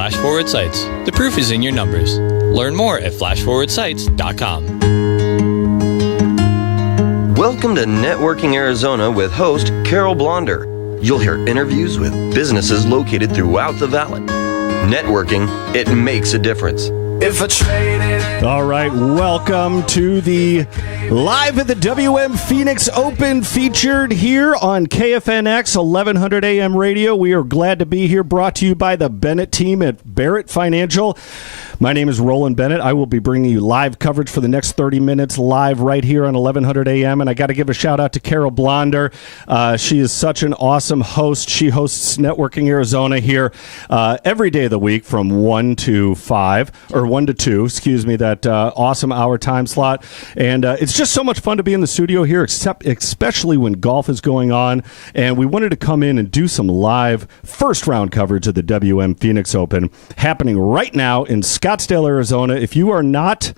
Flash-forward-sites. The proof is in your numbers. Learn more at flashforwardsites.com. Welcome to Networking Arizona with host Carol Blonder. You'll hear interviews with businesses located throughout the valley. Networking, it makes a difference. All right, welcome to the Live at the WM Phoenix Open, featured here on KFNX 1100 AM radio. We are glad to be here, brought to you by the Bennett team at Barrett Financial. My name is Roland Bennett. I will be bringing you live coverage for the next 30 minutes live right here on 1100 AM. And I got to give a shout out to Carol Blonder. She is such an awesome host. She hosts Networking Arizona here every day of the week from 1 to 5, or 1 to 2, excuse me, that awesome hour time slot. And it's just so much fun to be in the studio here, especially when golf is going on. And we wanted to come in and do some live first round coverage of the WM Phoenix Open happening right now in Scottsdale, Arizona. If you are not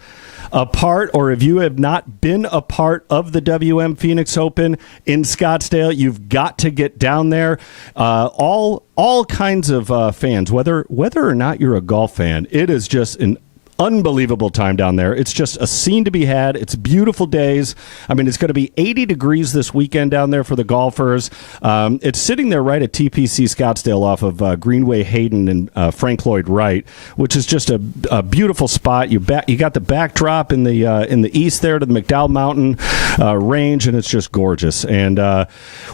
a part, or if you have not been a part of the WM Phoenix Open in Scottsdale, you've got to get down there. All kinds of fans, whether or not you're a golf fan, it is just an unbelievable time down there. It's just a scene to be had. It's beautiful days. I mean, it's going to be 80 degrees this weekend down there for the golfers. It's sitting there right at TPC Scottsdale off of Greenway Hayden and Frank Lloyd Wright, which is just a beautiful spot. You got the backdrop in the east there to the McDowell Mountain range, and it's just gorgeous. And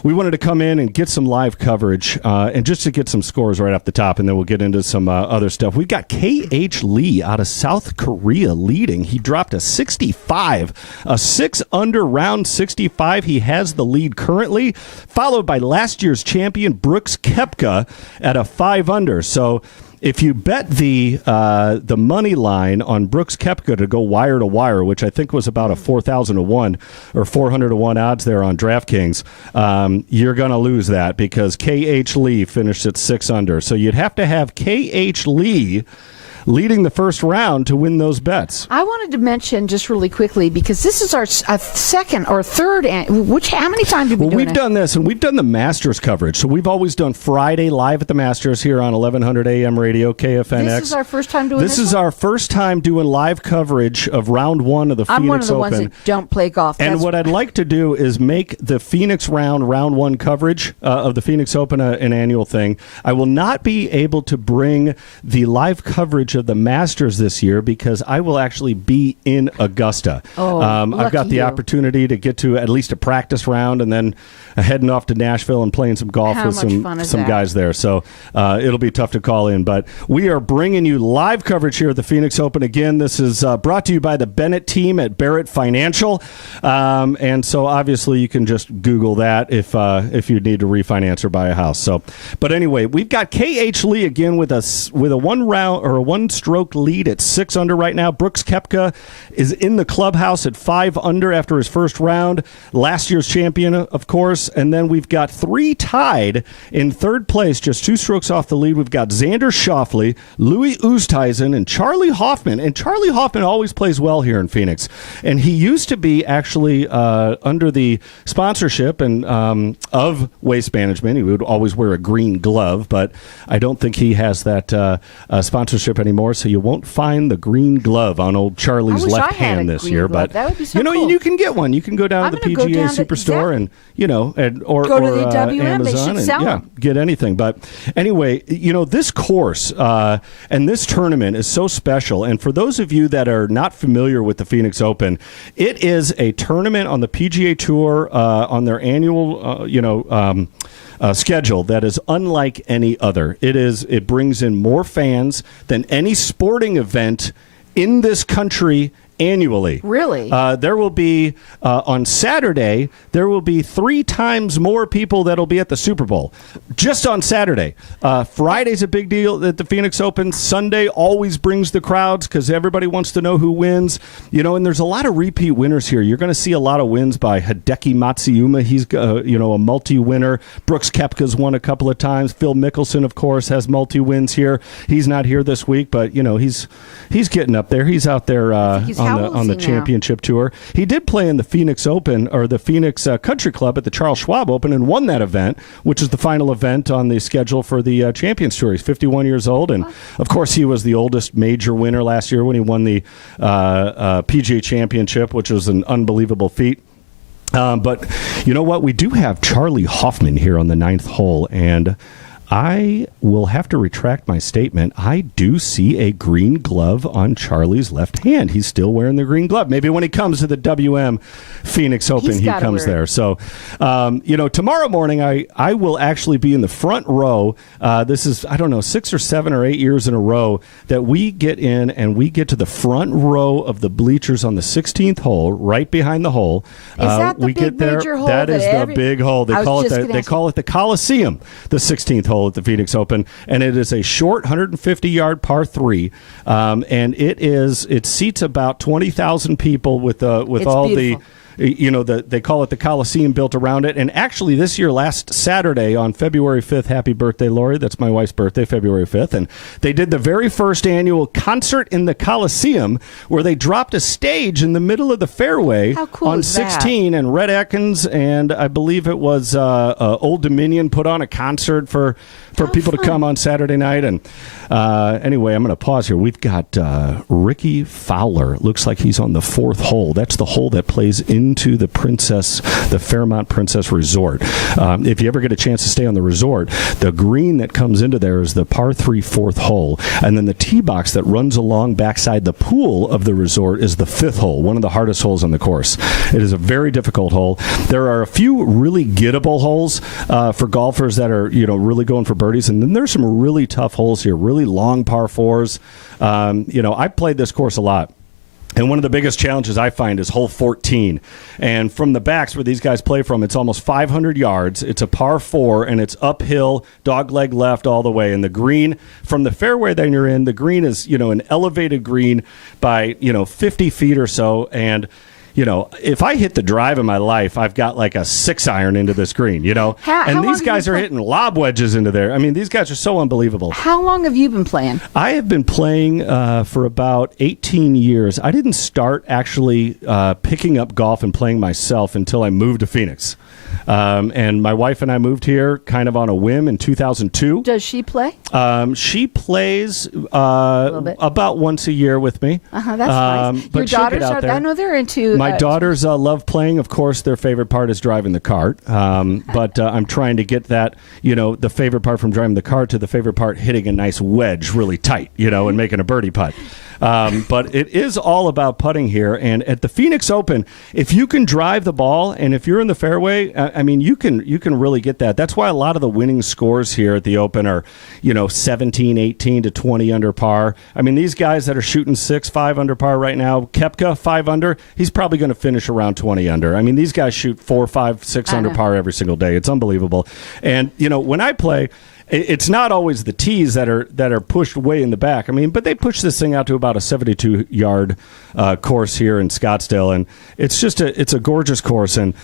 we wanted to come in and get some live coverage and just to get some scores right off the top, and then we'll get into some other stuff. We've got K.H. Lee out of South Korea leading. He dropped a 65, a 6-under round 65. He has the lead currently, followed by last year's champion Brooks Koepka at a 5-under. So if you bet the money line on Brooks Koepka to go wire to wire, which I think was about a 4,000 to 1 or 400 to 1 odds there on DraftKings, you're going to lose that because K.H. Lee finished at 6-under. So you'd have to have K.H. Lee leading the first round to win those bets. I wanted to mention just really quickly, because this is our second or third, how many times have we done it? We've done this, and we've done the Masters coverage. So we've always done Friday live at the Masters here on 1100 AM radio, KFNX. This is our first time doing this? This is our first time doing live coverage of round one of the Phoenix Open. I'm one of the ones that don't play golf. And what I'd like to do is make the Phoenix round one coverage of the Phoenix Open an annual thing. I will not be able to bring the live coverage of the Masters this year because I will actually be in Augusta. I've got the opportunity to get to at least a practice round and then heading off to Nashville and playing some golf with some guys there. So it'll be tough to call in. But we are bringing you live coverage here at the Phoenix Open. Again, this is brought to you by the Bennett team at Barrett Financial. And so obviously you can just Google that if you need to refinance or buy a house. So, but anyway, we've got K.H. Lee again with a one-stroke lead at 6-under right now. Brooks Koepka is in the clubhouse at 5-under after his first round. Last year's champion, of course. And then we've got 3 tied in third place, just 2 strokes off the lead. We've got Xander Schauffele, Louis Oosthuizen, and Charlie Hoffman. And Charlie Hoffman always plays well here in Phoenix. And he used to be actually under the sponsorship and of Waste Management. He would always wear a green glove, but I don't think he has that sponsorship anymore. So you won't find the green glove on old Charlie's left hand this year. Glove. But that would be so cool. You can get one. You can go down to the PGA Superstore and or go to the WM, Amazon and get anything. But anyway, this course and this tournament is so special. And for those of you that are not familiar with the Phoenix Open, it is a tournament on the PGA Tour on their annual schedule that is unlike any other. It brings in more fans than any sporting event in this country annually. Really? There will be, on Saturday, there will be 3 times more people that'll be at the Super Bowl. Just on Saturday. Friday's a big deal at the Phoenix Open. Sunday always brings the crowds because everybody wants to know who wins. And there's a lot of repeat winners here. You're going to see a lot of wins by Hideki Matsuyama. He's, a multi-winner. Brooks Koepka's won a couple of times. Phil Mickelson, of course, has multi-wins here. He's not here this week, but, he's getting up there. He's out there on on the championship tour. He did play in the Phoenix Open, or the Phoenix Country Club at the Charles Schwab Open, and won that event, which is the final event on the schedule for the Champions Tour. He's 51 years old, and of course he was the oldest major winner last year when he won the PGA Championship, which was an unbelievable feat. But you know what? We do have Charlie Hoffman here on the 9th hole, and I will have to retract my statement. I do see a green glove on Charlie's left hand. He's still wearing the green glove. Maybe when he comes to the WM Phoenix Open, he comes there. So, tomorrow morning I will actually be in the front row. This is, 6 or 7 or 8 years in a row that we get in, and we get to the front row of the bleachers on the 16th hole, right behind the hole. Is that the big major hole? That is the big hole. They call it the Coliseum, the 16th hole at the Phoenix Open, and it is a short 150-yard par 3, and it seats about 20,000 people with all beautiful. They call it the Coliseum built around it. And actually this year, last Saturday on February 5th, happy birthday, Lori. That's my wife's birthday, February 5th. And they did the very first annual concert in the Coliseum, where they dropped a stage in the middle of the fairway on 16. And Red Atkins and I believe it was Old Dominion put on a concert for people to come on Saturday night. And anyway, I'm going to pause here. We've got Ricky Fowler. Looks like he's on the 4th hole. That's the hole that plays into the Fairmont Princess Resort. If you ever get a chance to stay on the resort, the green that comes into there is the par 3 4th hole. And then the tee box that runs along backside the pool of the resort is the 5th hole, one of the hardest holes on the course. It is a very difficult hole. There are a few really gettable holes for golfers that are, really going for birdies. And then there's some really tough holes here, really long par 4s. I've played this course a lot. And one of the biggest challenges I find is hole 14. And from the backs where these guys play from, it's almost 500 yards. It's a par 4, and it's uphill, dogleg left all the way. And the green, from the fairway that you're in, the green is, an elevated green by, 50 feet or so. And if I hit the drive in my life, I've got like a 6-iron into this green, and these guys are hitting lob wedges into there. I mean, these guys are so unbelievable. How long have you been playing? I have been playing for about 18 years. I didn't start actually picking up golf and playing myself until I moved to Phoenix. And my wife and I moved here kind of on a whim in 2002. Does she play? She plays about once a year with me. That's nice. But your daughters are, I know they're into... My daughters love playing. Of course, their favorite part is driving the cart. But I'm trying to get that, the favorite part from driving the cart to the favorite part hitting a nice wedge really tight, and making a birdie putt. But it is all about putting here. And at the Phoenix Open, if you can drive the ball and if you're in the fairway, you can really get that. That's why a lot of the winning scores here at the Open are, 17, 18 to 20 under par. I mean, these guys that are shooting 6, 5 under par right now, Koepka 5 under, he's probably going to finish around 20 under. I mean, these guys shoot 4, 5, 6 under par every single day. It's unbelievable. And, when I play, it's not always the tees that are pushed way in the back. I mean, but they push this thing out to about a 72-yard course here in Scottsdale, and it's a gorgeous course. And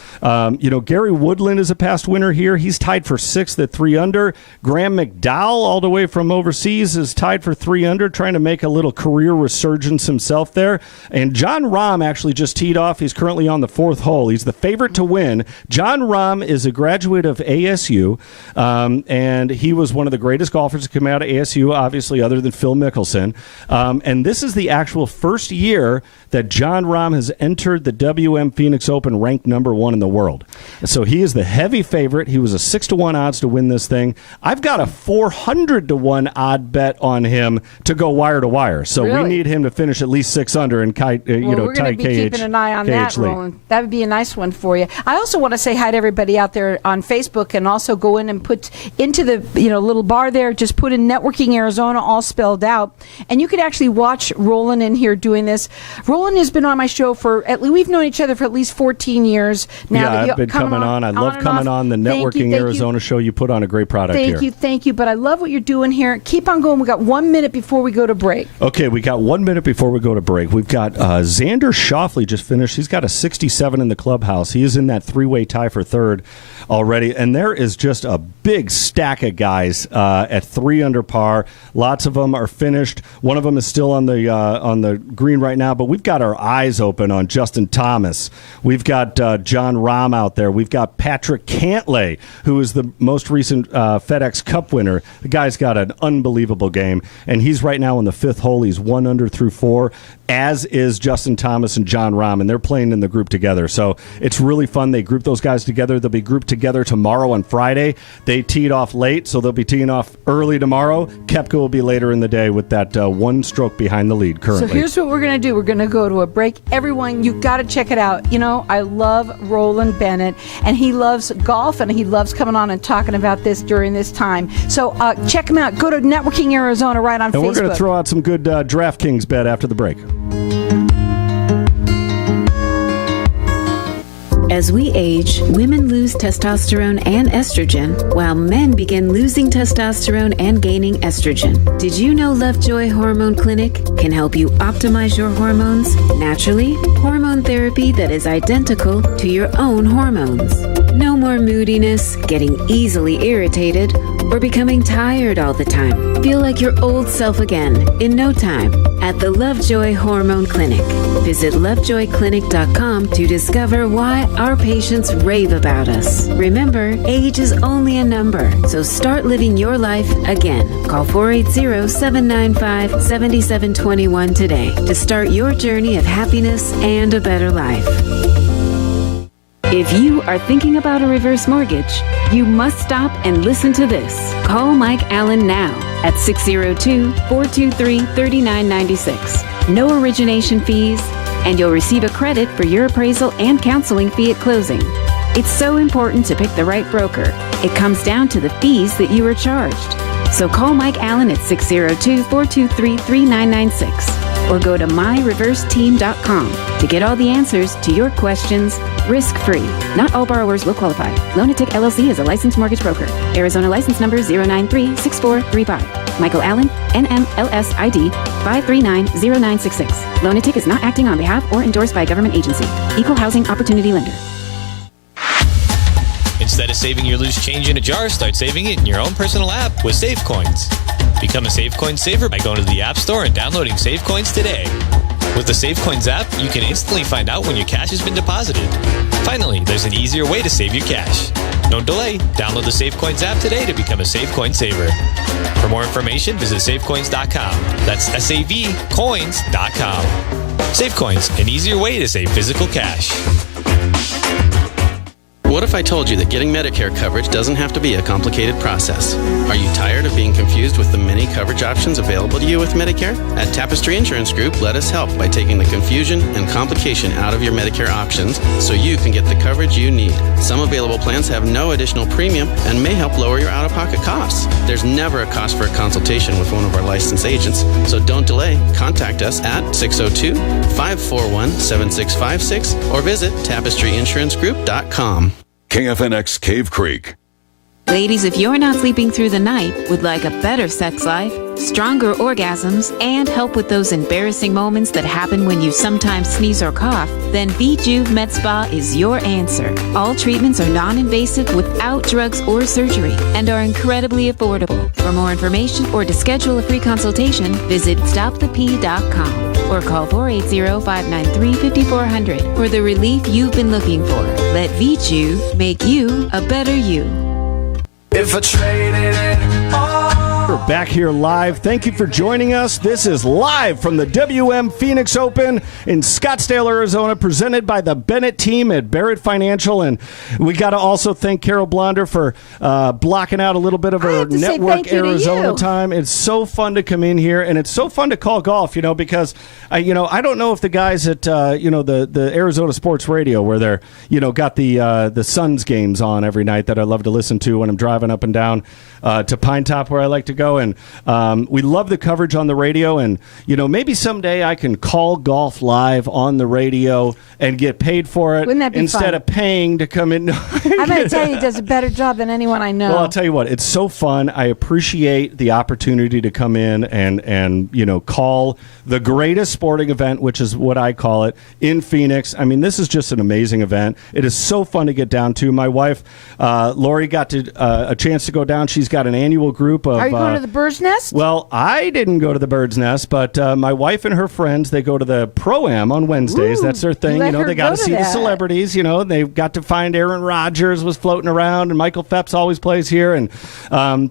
Gary Woodland is a past winner here. He's tied for 6th at 3 under. Graham McDowell, all the way from overseas, is tied for 3 under, trying to make a little career resurgence himself there. And John Rahm actually just teed off. He's currently on the 4th hole. He's the favorite to win. John Rahm is a graduate of ASU, and he was one of the greatest golfers to come out of ASU, obviously, other than Phil Mickelson. And this is the actual first year that John Rahm has entered the WM Phoenix Open ranked number 1 in the world. So he is the heavy favorite. He was a 6-to-1 odds to win this thing. I've got a 400-to-1 odd bet on him to go wire to wire. So we need him to finish at least 6 under and tie we're going to be keeping an eye on that, Roland. That would be a nice one for you. I also want to say hi to everybody out there on Facebook, and also go in and put into the little bar there, just put in Networking Arizona, all spelled out, and you could actually watch Roland in here doing this. Roland has been on my show we've known each other for at least 14 years now. Yeah, I've been coming on. I love coming on the Networking Arizona show. You put on a great product here. Thank you. But I love what you're doing here. Keep on going. We got 1 minute before we go to break. Okay, we got 1 minute before we go to break. We've got Xander Schauffele just finished. He's got a 67 in the clubhouse. He is in that 3-way tie for 3rd already, and there is just a big stack of guys guys at 3 under par. Lots of them are finished. One of them is still on the green right now, but we've got our eyes open on Justin Thomas. We've got John Rahm out there. We've got Patrick Cantlay, who is the most recent FedEx Cup winner. The guy's got an unbelievable game, and he's right now on the 5th hole. He's 1 under through 4, as is Justin Thomas and John Rahm, and they're playing in the group together. So it's really fun. They group those guys together. They'll be grouped together tomorrow on Friday. They teed off late, so they'll be teeing off early tomorrow. Koepka will be later in the day with that 1 stroke behind the lead currently. So here's what we're going to do. We're going to go to a break. Everyone, you've got to check it out. You know, I love Roland Bennett, and he loves golf, and he loves coming on and talking about this during this time. So check him out. Go to Networking Arizona right on Facebook. And we're going to throw out some good DraftKings bet after the break. As we age, women lose testosterone and estrogen, while men begin losing testosterone and gaining estrogen. Did you know Lovejoy Hormone Clinic can help you optimize your hormones naturally? Hormone therapy that is identical to your own hormones. No more moodiness, getting easily irritated, or becoming tired all the time. Feel like your old self again in no time at the Lovejoy Hormone Clinic. Visit lovejoyclinic.com to discover why our patients rave about us. Remember, age is only a number, so start living your life again. Call 480-795-7721 today to start your journey of happiness and a better life. If you are thinking about a reverse mortgage, you must stop and listen to this. Call Mike Allen now at 602-423-3996. No origination fees, and you'll receive a credit for your appraisal and counseling fee at closing. It's so important to pick the right broker. It comes down to the fees that you are charged. So call Mike Allen at 602-423-3996 or go to myreverseteam.com to get all the answers to your questions risk-free. Not all borrowers will qualify. Lonatic LLC is a licensed mortgage broker. Arizona license number 0936435. Michael Allen, NMLS ID 5390966. Lonatic is not acting on behalf or endorsed by a government agency. Equal housing opportunity lender. Instead of saving your loose change in a jar, start saving it in your own personal app with SaveCoins. Become a SaveCoins saver by going to the App Store and downloading SaveCoins today. With the SaveCoins app, you can instantly find out when your cash has been deposited. Finally, there's an easier way to save your cash. Don't delay. Download the SaveCoins app today to become a SaveCoin saver. For more information, visit SaveCoins.com. That's SAVCoins.com. SaveCoins, an easier way to save physical cash. What if I told you that getting Medicare coverage doesn't have to be a complicated process? Are you tired of being confused with the many coverage options available to you with Medicare? At Tapestry Insurance Group, let us help by taking the confusion and complication out of your Medicare options so you can get the coverage you need. Some available plans have no additional premium and may help lower your out-of-pocket costs. There's never a cost for a consultation with one of our licensed agents, so don't delay. Contact us at 602-541-7656 or visit tapestryinsurancegroup.com. KFNX Cave Creek. Ladies, if you're not sleeping through the night, would like a better sex life, stronger orgasms, and help with those embarrassing moments that happen when you sometimes sneeze or cough, then VJuve Med Spa is your answer. All treatments are non-invasive without drugs or surgery and are incredibly affordable. For more information or to schedule a free consultation, visit stopthep.com or call 480-593-5400 for the relief you've been looking for. Let VJuve make you a better you. If I traded it all. We're back here live. Thank you for joining us. This is live from the WM Phoenix Open in Scottsdale, Arizona, presented by the Bennett team at Barrett Financial. And we got to also thank Carol Blonder for blocking out a little bit of her Network Arizona time. It's so fun to come in here, and it's so fun to call golf, because I don't know if the guys at the Arizona Sports Radio, where they're got the Suns games on every night that I love to listen to when I'm driving up and down to Pine Top, where I like to go. radio, and we love the coverage on the radio. And, maybe someday I can call golf live on the radio and get paid for it. Wouldn't that be instead fun? Of paying to come in. I'm going to tell you, he does a better job than anyone I know. Well, I'll tell you what, it's so fun. I appreciate the opportunity to come in and call the greatest sporting event, which is what I call it, in Phoenix. I mean, this is just an amazing event. It is so fun to get down to. My wife, Lori, got a chance to go down. She's got an annual group of... Are you going to the Bird's Nest? Well, I didn't go to the Bird's Nest, but my wife and her friends, they go to the Pro-Am on Wednesdays. Ooh, that's their thing. They got to see the celebrities. They got to find Aaron Rodgers was floating around, and Michael Phelps always plays here. And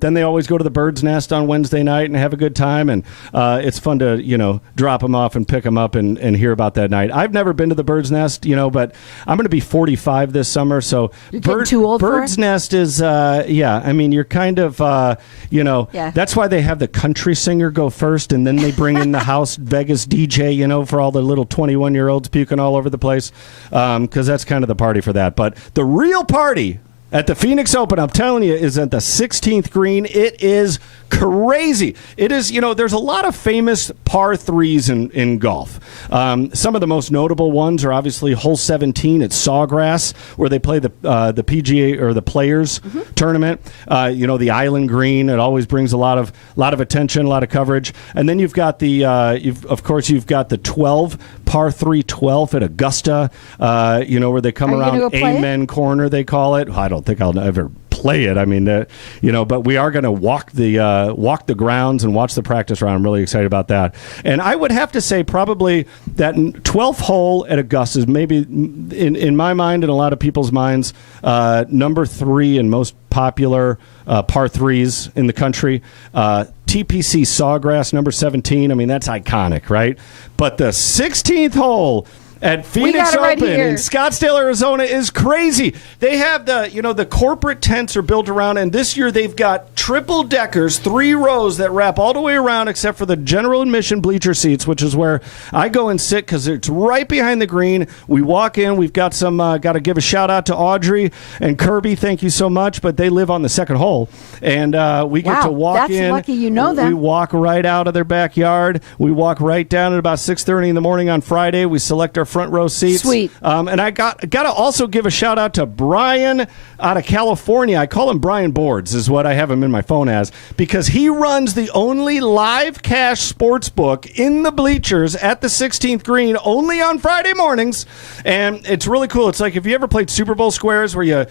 then they always go to the Bird's Nest on Wednesday night and have a good time. And it's fun to, drop them off and pick them up and hear about that night. I've never been to the Bird's Nest, but I'm going to be 45 this summer. So you're getting too old Bird's for it? Nest is, I mean, you're kind of, that's why they have the country singer go first, and then they bring in the house Vegas DJ, for all the little 21-year-olds puking all over the place, because that's kind of the party for that. But the real party at the Phoenix Open, I'm telling you, is at the 16th green. It is crazy. It is, there's a lot of famous par threes in golf. Some of the most notable ones are obviously hole 17 at Sawgrass, where they play the PGA or the Players tournament. The Island Green. It always brings a lot of attention, a lot of coverage. And then you've got you've got the 12 par 3 12 at Augusta. Where they come around Amen Corner, they call it. I don't think I'll ever play it. I mean, but we are going to walk the grounds and watch the practice round. I'm really excited about that. And I would have to say probably that 12th hole at Augusta is maybe, in my mind and a lot of people's minds, number 3 and most popular par threes in the country. TPC Sawgrass, number 17. I mean, that's iconic, right? But the 16th hole at Phoenix Open in Scottsdale, Arizona is crazy. They have the corporate tents are built around, and this year they've got triple deckers, 3 rows that wrap all the way around except for the general admission bleacher seats, which is where I go and sit because it's right behind the green. We walk in. We've got got to give a shout out to Audrey and Kirby. Thank you so much. But they live on the second hole, and we get to walk in. That's lucky, you know them. We walk right out of their backyard. We walk right down at about 6:30 in the morning on Friday. We select our front row seats. Sweet. And I got to also give a shout out to Brian out of California. I call him Brian Boards is what I have him in my phone as, because he runs the only live cash sports book in the bleachers at the 16th green only on Friday mornings. And it's really cool. It's like if you ever played Super Bowl squares where you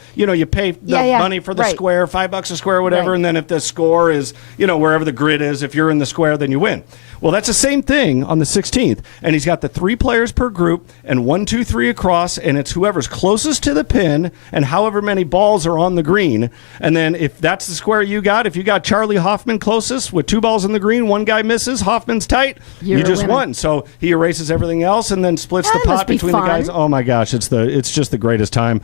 pay the money for the square, $5 a square or whatever. Right. And then if the score is, wherever the grid is, if you're in the square, then you win. Well, that's the same thing on the 16th. And he's got the 3 players per group and 1, 2, 3 across. And it's whoever's closest to the pin and however many balls are on the green. And then if that's the square you got, if you got Charlie Hoffman closest with 2 balls in the green, 1 guy misses, Hoffman's tight, you just won. So he erases everything else and then splits the pot between the guys. Oh, my gosh. It's just the greatest time.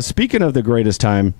Speaking of the greatest time,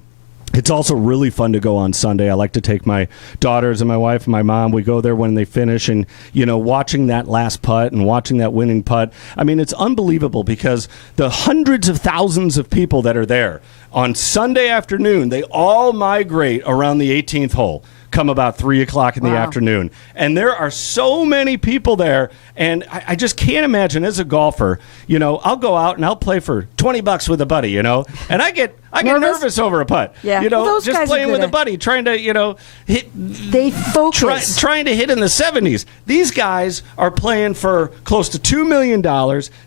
it's also really fun to go on Sunday. I like to take my daughters and my wife and my mom. We go there when they finish and, watching that last putt and watching that winning putt. I mean, it's unbelievable because the hundreds of thousands of people that are there on Sunday afternoon, they all migrate around the 18th hole. Come about 3 o'clock in the afternoon. And there are so many people there. And I just can't imagine as a golfer, I'll go out and I'll play for $20 with a buddy, and I get nervous over a putt. Yeah. Just playing with a buddy, trying to, hit. They focus. Trying to hit in the 70s. These guys are playing for close to $2 million.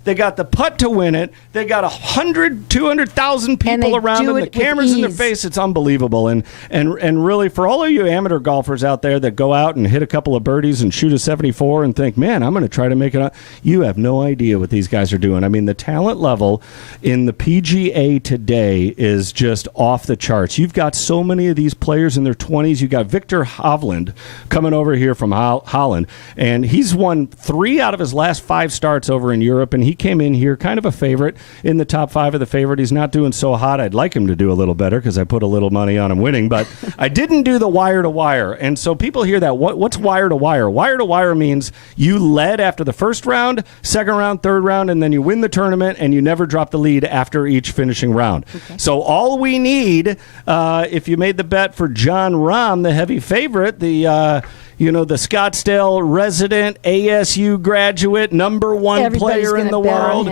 They got the putt to win it. They got 100, 200,000 people around them. The cameras in their face. It's unbelievable. And really, for all of you amateur golfers out there that go out and hit a couple of birdies and shoot a 74 and think, man, I'm going to try to make it up. You have no idea what these guys are doing. I mean, the talent level in the PGA today is just off the charts. You've got so many of these players in their 20s. You've got Victor Hovland coming over here from Holland, and he's won 3 out of his last 5 starts over in Europe, and he came in here kind of a favorite in the top 5 of the favorite. He's not doing so hot. I'd like him to do a little better because I put a little money on him winning, but I didn't do the wire to wire. And so people hear that. What's wire to wire? Wire to wire means you led after the first round, second round, third round, and then you win the tournament, and you never drop the lead after each finishing round. Okay. So all we need, if you made the bet for John Rahm, the heavy favorite, the Scottsdale resident, ASU graduate, number one player in the world.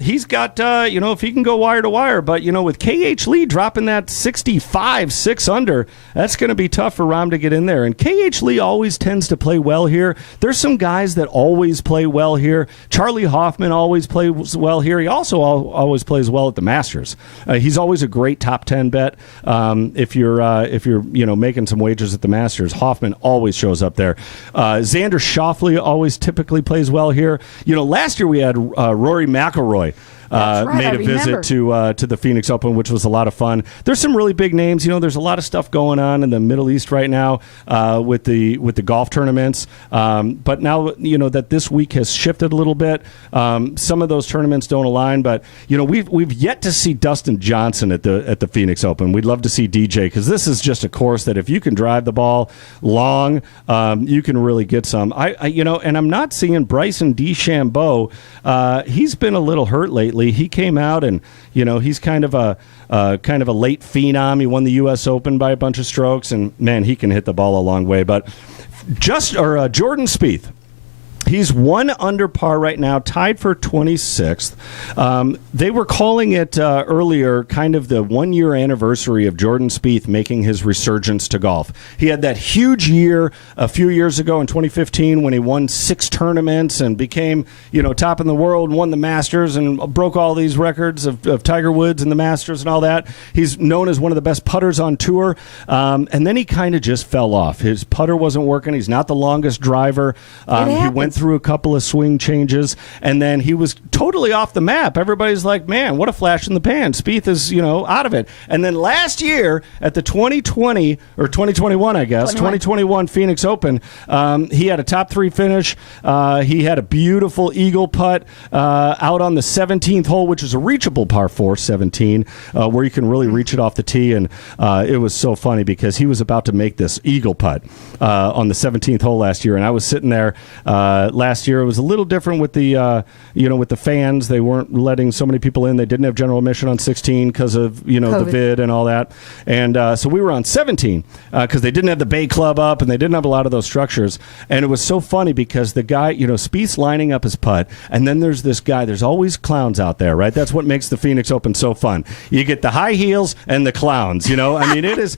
He's got, if he can go wire to wire. But, with KH Lee dropping that 65, 6 under, that's going to be tough for Rahm to get in there. And KH Lee always tends to play well here. There's some guys that always play well here. Charlie Hoffman always plays well here. He also always plays well at the Masters. He's always a great top 10 bet. If you're making some wagers at the Masters, Hoffman always shows up there. Xander Schauffele always typically plays well here. Last year we had Rory McIlroy made a visit to the Phoenix Open, which was a lot of fun. There's some really big names. There's a lot of stuff going on in the Middle East right now with the golf tournaments. But now that this week has shifted a little bit, some of those tournaments don't align. But we've yet to see Dustin Johnson at the Phoenix Open. We'd love to see DJ, because this is just a course that if you can drive the ball long, you can really get some. And I'm not seeing Bryson DeChambeau. He's been a little hurt lately. He came out and he's kind of a late phenom. He won the U.S. Open by a bunch of strokes, and man, he can hit the ball a long way. But Jordan Spieth. He's 1 under par right now, tied for 26th. They were calling it earlier kind of the 1-year anniversary of Jordan Spieth making his resurgence to golf. He had that huge year a few years ago in 2015 when he won 6 tournaments and became, top in the world, won the Masters and broke all these records of Tiger Woods and the Masters and all that. He's known as one of the best putters on tour. And then he kind of just fell off. His putter wasn't working. He's not the longest driver. He went through a couple of swing changes, and then he was totally off the map. Everybody's like, man, what a flash in the pan. Spieth is, out of it. And then last year at the 2020, or 2021, I guess, 2021 Phoenix Open, he had a top 3 finish. He had a beautiful eagle putt out on the 17th hole, which is a reachable par 4, 17, where you can really reach it off the tee. And it was so funny because he was about to make this eagle putt on the 17th hole last year, and I was sitting there last year. It was a little different with the with the fans. They weren't letting so many people in. They didn't have general admission on 16 because of the vid and all that. And so we were on 17 because they didn't have the Bay Club up and they didn't have a lot of those structures. And it was so funny because the guy, Spieth's lining up his putt, and then there's this guy. There's always clowns out there, right? That's what makes the Phoenix Open so fun. You get the high heels and the clowns. I mean, it is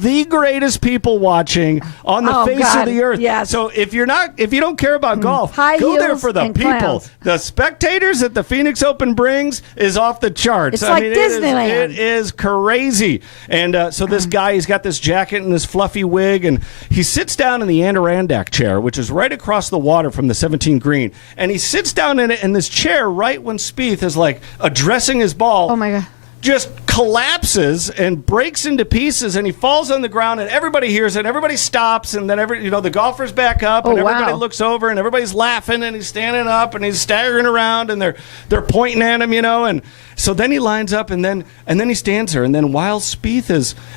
the greatest people watching on the face of the earth. Yes. So if you don't care about golf, high go there heels for the and people. clowns. The spectators that the Phoenix Open brings is off the charts. It's like Disneyland. It is crazy. And so this guy, he's got this jacket and this fluffy wig, and he sits down in the Adirondack chair, which is right across the water from the 17 green. And he sits down in it in this chair right when Spieth is like addressing his ball. Oh my God. Just collapses and breaks into pieces, and he falls on the ground, and everybody hears it, and everybody stops, and then the golfer's back up, and everybody looks over, and everybody's laughing, and he's standing up, and he's staggering around, and they're pointing at him, and so then he lines up, and then he stands there, and then while Spieth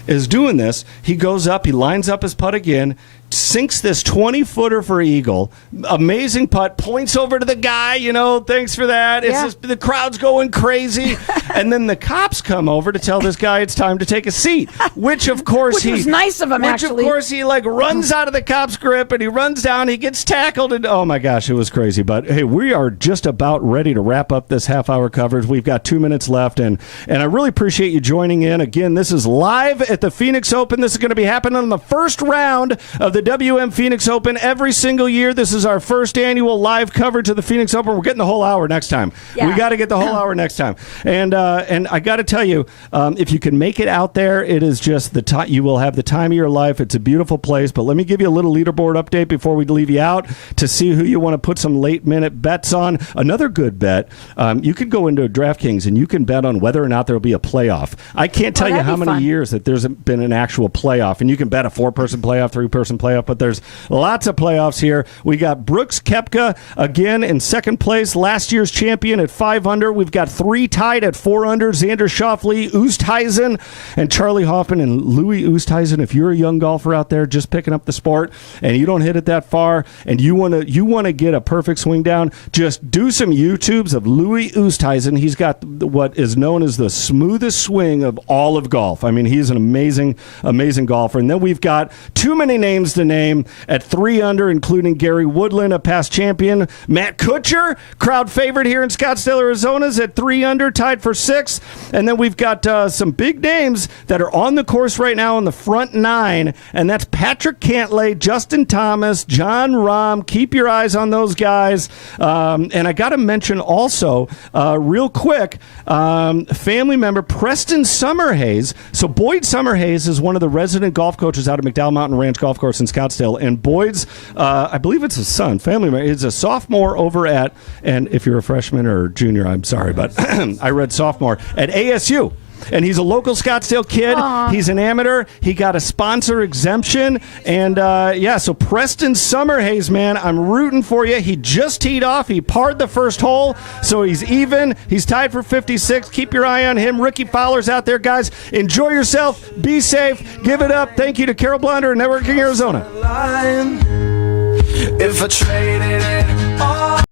is doing this, he goes up, he lines up his putt again, sinks this 20-footer for eagle. Amazing putt. Points over to the guy, thanks for that. It's just, the crowd's going crazy. And then the cops come over to tell this guy it's time to take a seat, which of course was nice of him, actually. Which of course he runs out of the cop's grip, and he runs down, he gets tackled, and oh my gosh, it was crazy. But hey, we are just about ready to wrap up this half-hour coverage. We've got 2 minutes left, and I really appreciate you joining in. Again, this is live at the Phoenix Open. This is going to be happening on the first round of the WM Phoenix Open every single year. This is our first annual live coverage of the Phoenix Open. We're getting the whole hour next time. Yeah. We got to get the whole hour next time. And I got to tell you, if you can make it out there, it is just the time. You will have the time of your life. It's a beautiful place. But let me give you a little leaderboard update before we leave you out to see who you want to put some late-minute bets on. Another good bet, you could go into DraftKings and you can bet on whether or not there will be a playoff. I can't tell you how many years that there's been an actual playoff. And you can bet a 4-person playoff, 3-person playoff. playoff, but there's lots of playoffs here. We got Brooks Koepka again in second place, last year's champion at 5 under. We've got 3 tied at 4 under, Xander Schauffele, Oosthuizen, and Charlie Hoffman and Louis Oosthuizen. If you're a young golfer out there just picking up the sport and you don't hit it that far and you want to get a perfect swing down, just do some YouTubes of Louis Oosthuizen. He's got what is known as the smoothest swing of all of golf. I mean, he's an amazing golfer. And then we've got too many names to name at 3 under, including Gary Woodland, a past champion. Matt Kuchar, crowd favorite here in Scottsdale, Arizona, is at 3 under, tied for 6th. And then we've got some big names that are on the course right now in the front 9, and that's Patrick Cantlay, Justin Thomas, John Rahm. Keep your eyes on those guys. And I got to mention also, real quick, family member Preston Summerhays. So Boyd Summerhays is one of the resident golf coaches out at McDowell Mountain Ranch Golf Course in Scottsdale, and Boyd's, I believe it's his son, family member, is a sophomore over at, and if you're a freshman or junior, I'm sorry, but I read sophomore, at ASU. And he's a local Scottsdale kid. Aww. He's an amateur. He got a sponsor exemption. And, so Preston Summerhays, man, I'm rooting for you. He just teed off. He parred the first hole, so he's even. He's tied for 56. Keep your eye on him. Ricky Fowler's out there, guys. Enjoy yourself. Be safe. Give it up. Thank you to Carol Blonder and Networking Arizona. If I traded it all